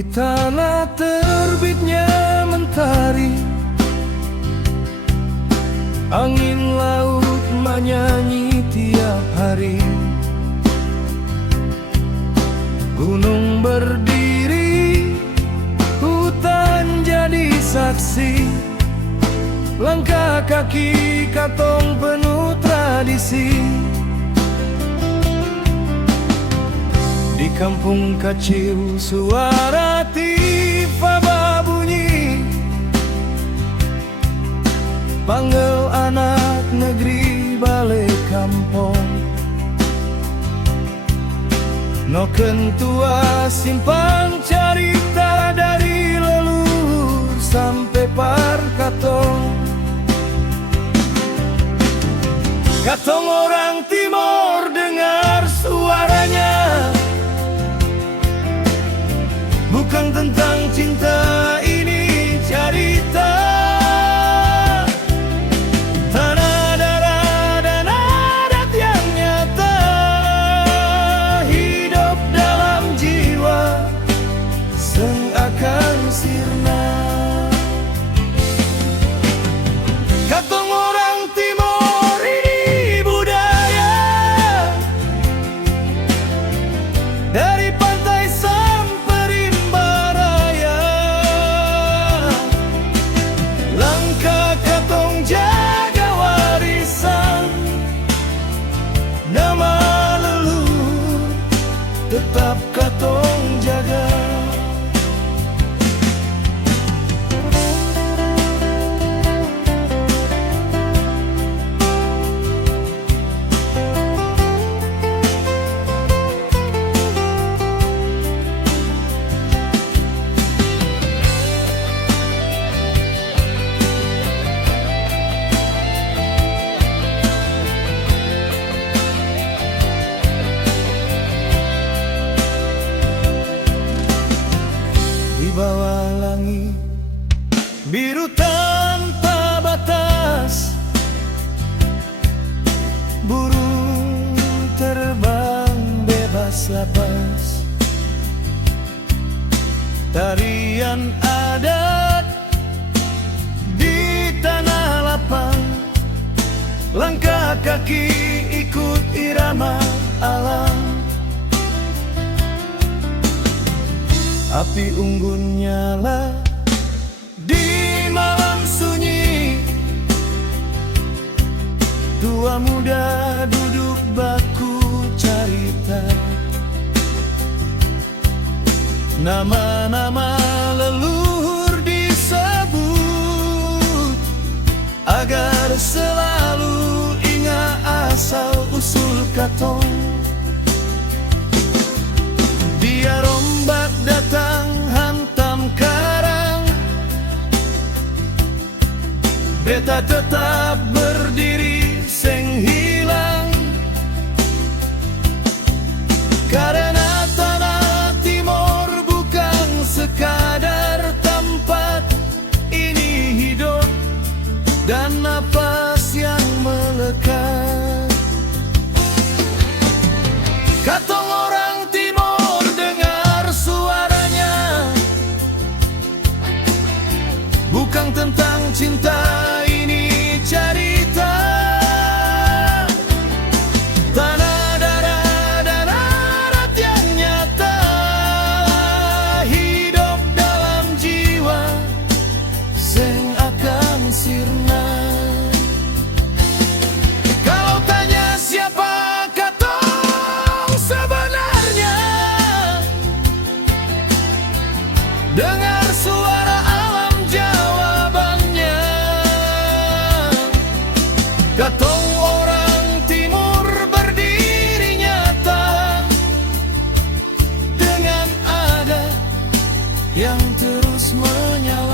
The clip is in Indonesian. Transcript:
Di tanah terbitnya mentari, angin laut menyanyi tiap hari. Gunung berdiri, hutan jadi saksi. Langkah kaki katong penuh tradisi. Di kampung kecil suara tifa babunyi, panggil anak negeri balik kampung. Noken tua simpan cerita dari leluhur sampai par katong. Katong orang timur dengar suaranya, bukan tentang cinta ini cerita. Tanah, darah, dan adat yang nyata hidup dalam jiwa, seakan sirna. Katong orang timur ini budaya, dari pantai sampai Rimbaraya. Langkah katong jaga warisan, nama leluhur tetap katong jaga. Di bawah langit biru tanpa batas, burung terbang bebas lapas. Tarian adat di tanah lapang, langkah kaki ikut irama alam. Api unggun nyala di malam sunyi, tua muda duduk baku carita. Nama-nama leluhur disebut, agar selalu ingat asal usul katong. Dia rombak datang hantam karang, beta tetap berdiri seng hilang. Karena tanah timur bukan sekadar tempat ini hidup dan napas yang melekat. Katong orang timur dengar suaranya, bukan tentang cinta ini cerita. Tanah, darah, dan adat yang nyata hidup dalam jiwa, seng akan sirna. Kalau tanya siapa katong sebenarnya, dengar suara alam jawabannya. Katong orang timur berdiri nyata, dengan adat yang terus menyala.